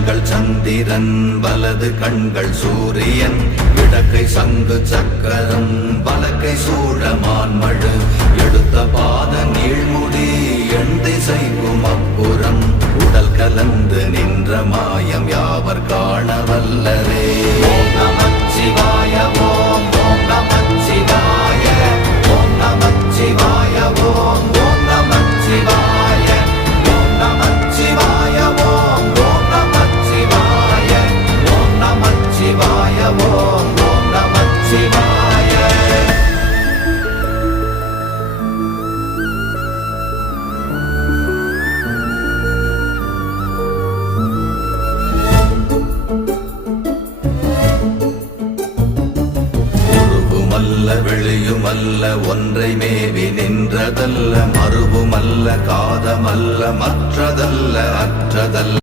கண்கள் சந்திரன் வலது கண்கள் சூரியன் இடக்கை சங்கு சக்கரம் வலக்கை சூழமான்மழு எடுத்த பாத நீழ்முடி எண் திசைக்கும் அப்புறம் உடல் கலந்து நின்ற மாயம் யாவர் காண வல்லரே. ஓம் நமச்சிவாய ஓம் ஓம் நமச்சிவாய ஓம் நமச்சிவாய ஓம் ஓம் நமச்சிவாய ஓம் நமச்சிவாய ஓம் ஓம் நமச்சிவாய ஓம் நமச்சிவாய ஓம் ஓம் நமச்சிவாய. வெளியுமல்ல ஒன்றை மேவி நின்றதல்ல மறுவுமல்ல காதமல்ல மற்றதல்ல அற்றதல்ல